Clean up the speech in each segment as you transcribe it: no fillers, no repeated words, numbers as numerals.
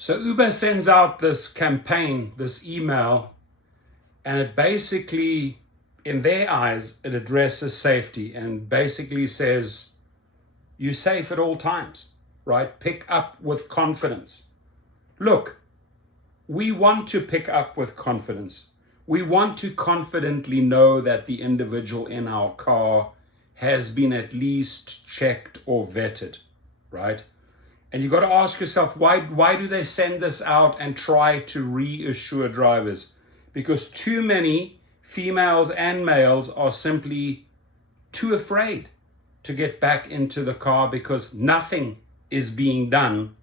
So Uber sends out this campaign, this email, and it basically, in their eyes, it addresses safety and basically says, you're safe at all times, right? Pick up with confidence. Look, we want to pick up with confidence. We want to confidently know that the individual in our car has been at least checked or vetted, right? And you've got to ask yourself, why do they send this out and try to reassure drivers? Because too many females and males are simply too afraid to get back into the car because nothing is being done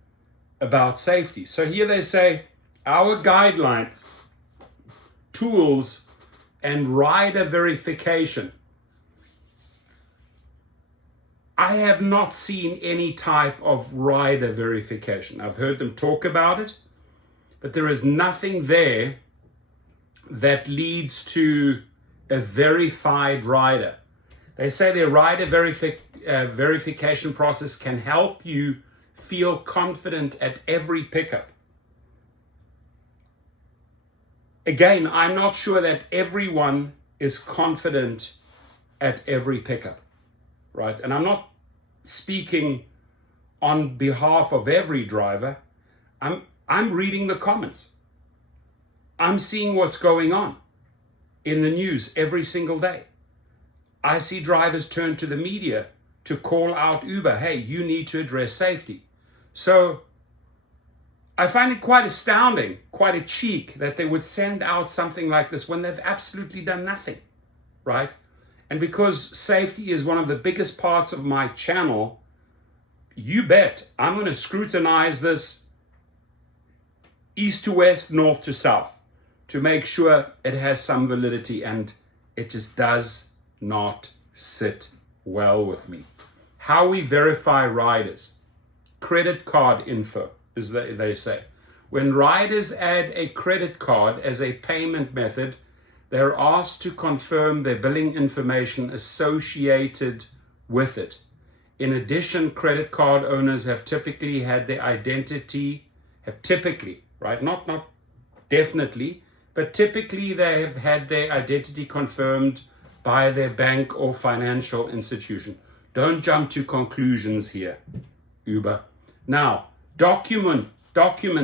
about safety. So here they say, our guidelines, tools, and rider verification. I have not seen any type of rider verification. I've heard them talk about it, but there is nothing there that leads to a verified rider. They say their rider verification process can help you feel confident at every pickup. Again, I'm not sure that everyone is confident at every pickup. Right? And I'm not speaking on behalf of every driver. I'm reading the comments. I'm seeing what's going on in the news every single day. I see drivers turn to the media to call out Uber, hey, you need to address safety. So I find it quite astounding, quite a cheek that they would send out something like this when they've absolutely done nothing, right? And because safety is one of the biggest parts of my channel, you bet I'm going to scrutinize this east to west, north to south, to make sure it has some validity, and it just does not sit well with me. How we verify riders. Credit card info, as they say. When riders add a credit card as a payment method, they're asked to confirm their billing information associated with it. In addition, credit card owners have typically had their identity, right? Not definitely, but typically they have had their identity confirmed by their bank or financial institution. Don't jump to conclusions here, Uber. Now, document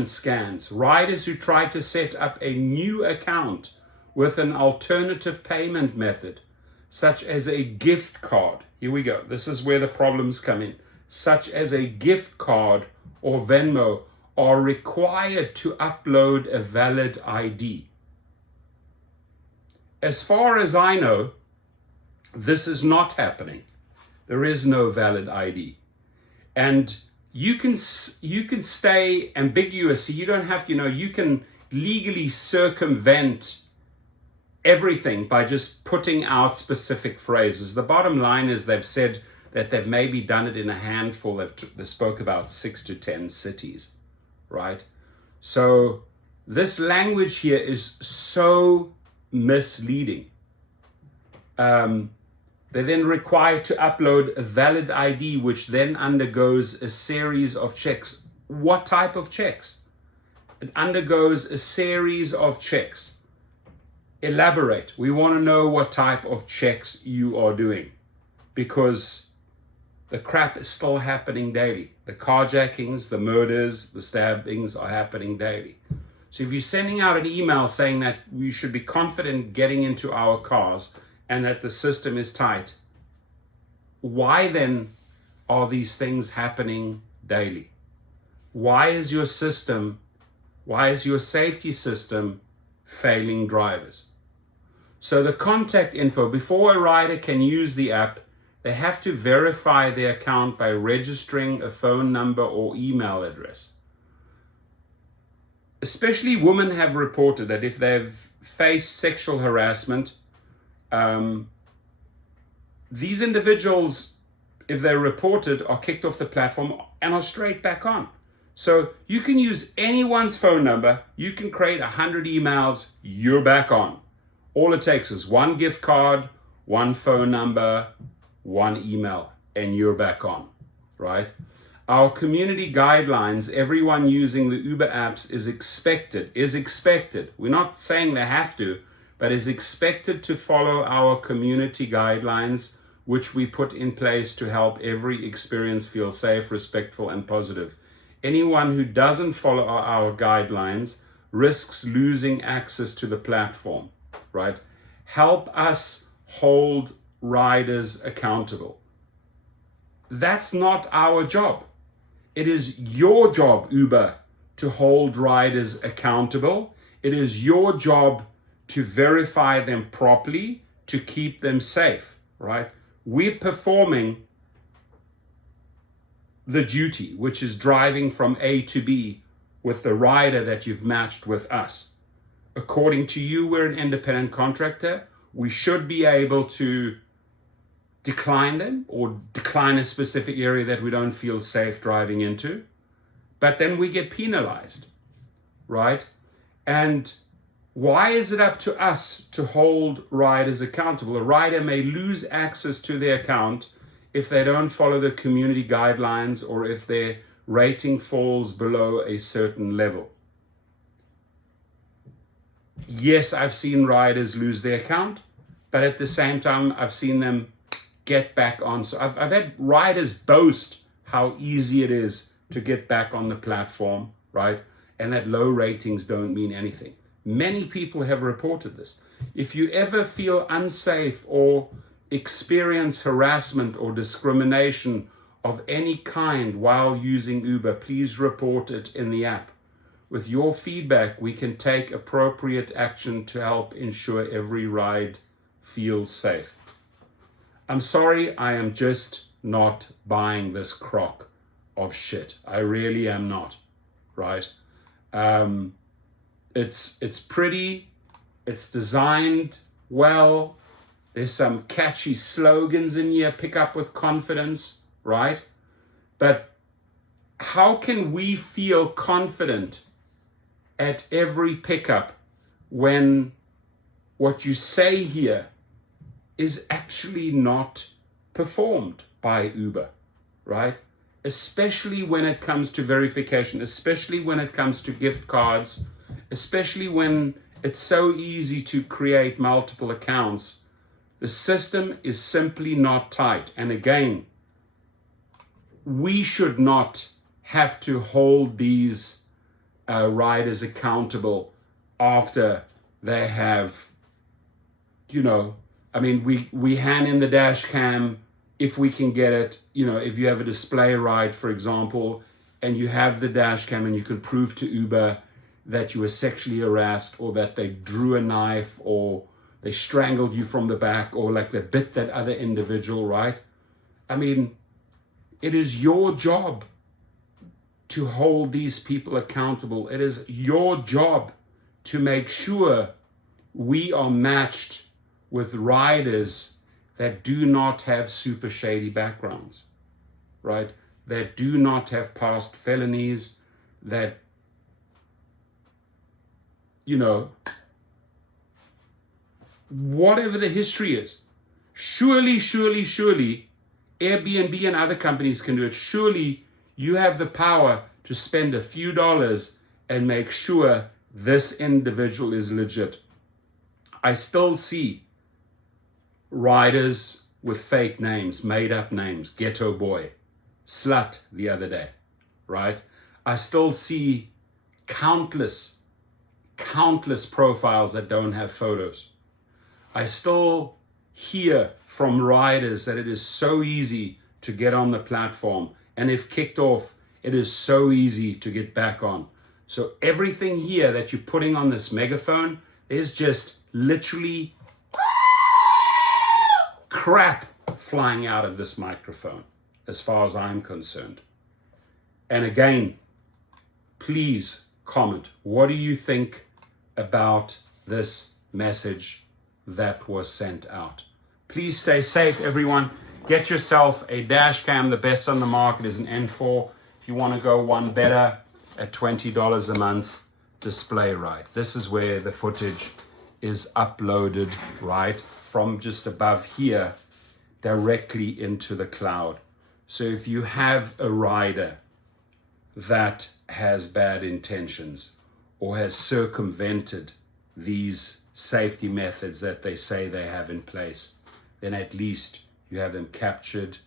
scans. Riders who try to set up a new account with an alternative payment method, such as a gift card. Here we go. This is where the problems come in. Such as a gift card or Venmo are required to upload a valid ID. As far as I know, this is not happening. There is no valid ID. And you can stay ambiguous. You don't have to, you can legally circumvent everything by just putting out specific phrases. The bottom line is they've said that they've maybe done it in a handful. They spoke about 6 to 10 cities, right? So this language here is so misleading. They're then required to upload a valid ID, which then undergoes a series of checks. What type of checks? It undergoes a series of checks. Elaborate. We want to know what type of checks you are doing, because the crap is still happening daily. The carjackings, the murders, the stabbings are happening daily. So if you're sending out an email saying that we should be confident getting into our cars and that the system is tight, why then are these things happening daily? Why is your safety system failing drivers? So the contact info, before a rider can use the app, they have to verify their account by registering a phone number or email address. Especially women have reported that if they've faced sexual harassment, these individuals, if they're reported, are kicked off the platform and are straight back on. So you can use anyone's phone number, you can create 100 emails, you're back on. All it takes is one gift card, one phone number, one email, and you're back on, right? Our community guidelines, everyone using the Uber apps is expected. We're not saying they have to, but is expected to follow our community guidelines, which we put in place to help every experience feel safe, respectful, and positive. Anyone who doesn't follow our guidelines risks losing access to the platform, right? Help us hold riders accountable. That's not our job. It is your job, Uber, to hold riders accountable. It is your job to verify them properly, to keep them safe, right? We're performing the duty, which is driving from A to B with the rider that you've matched with us. According to you, we're an independent contractor. We should be able to decline them or decline a specific area that we don't feel safe driving into. But then we get penalized, right? And why is it up to us to hold riders accountable? A rider may lose access to their account if they don't follow the community guidelines or if their rating falls below a certain level. Yes, I've seen riders lose their account, but at the same time, I've seen them get back on. So I've had riders boast how easy it is to get back on the platform, right? And that low ratings don't mean anything. Many people have reported this. If you ever feel unsafe or experience harassment or discrimination of any kind while using Uber, please report it in the app. With your feedback, we can take appropriate action to help ensure every ride feels safe. I'm sorry, I am just not buying this crock of shit. I really am not, right? It's pretty, it's designed well. There's some catchy slogans in here, pick up with confidence, right? But how can we feel confident at every pickup when what you say here is actually not performed by Uber, right? Especially when it comes to verification, especially when it comes to gift cards, especially when it's so easy to create multiple accounts. The system is simply not tight. And again, we should not have to hold these riders accountable after they have, we hand in the dash cam if we can get it. If you have a display ride, for example, and you have the dash cam and you can prove to Uber that you were sexually harassed or that they drew a knife or they strangled you from the back or like they bit that other individual, right? It is your job to hold these people accountable. It is your job to make sure we are matched with riders that do not have super shady backgrounds, right? That do not have past felonies, that, whatever the history is. Surely, Airbnb and other companies can do it. Surely you have the power to spend a few dollars and make sure this individual is legit. I still see riders with fake names, made up names, ghetto boy, slut the other day, right? I still see countless profiles that don't have photos. I still hear from riders that it is so easy to get on the platform, and if kicked off, it is so easy to get back on. So everything here that you're putting on this megaphone is just literally crap flying out of this microphone, as far as I'm concerned. And again, please comment. What do you think about this message that was sent out? Please stay safe, everyone. Get yourself a dash cam. The best on the market is an N4. If you want to go one better, at $20 a month, display right. This is where the footage is uploaded, right, from just above here directly into the cloud. So if you have a rider that has bad intentions or has circumvented these safety methods that they say they have in place, then at least you have them captured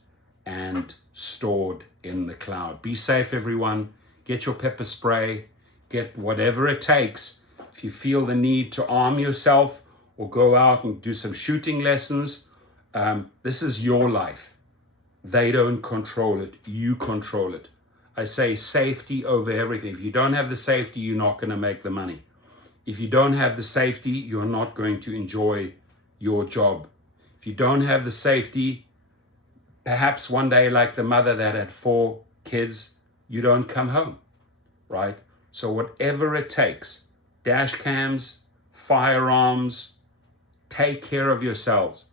and stored in the cloud. Be safe, everyone. Get your pepper spray, get whatever it takes. If you feel the need to arm yourself or go out and do some shooting lessons, this is your life. They don't control it, you control it. I say safety over everything. If you don't have the safety, you're not going to make the money. If you don't have the safety, you're not going to enjoy your job. If you don't have the safety, perhaps one day, like the mother that had 4 kids, you don't come home, right? So whatever it takes, dash cams, firearms, take care of yourselves.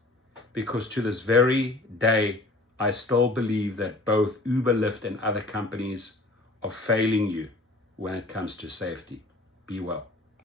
Because to this very day, I still believe that both Uber, Lyft, and other companies are failing you when it comes to safety. Be well.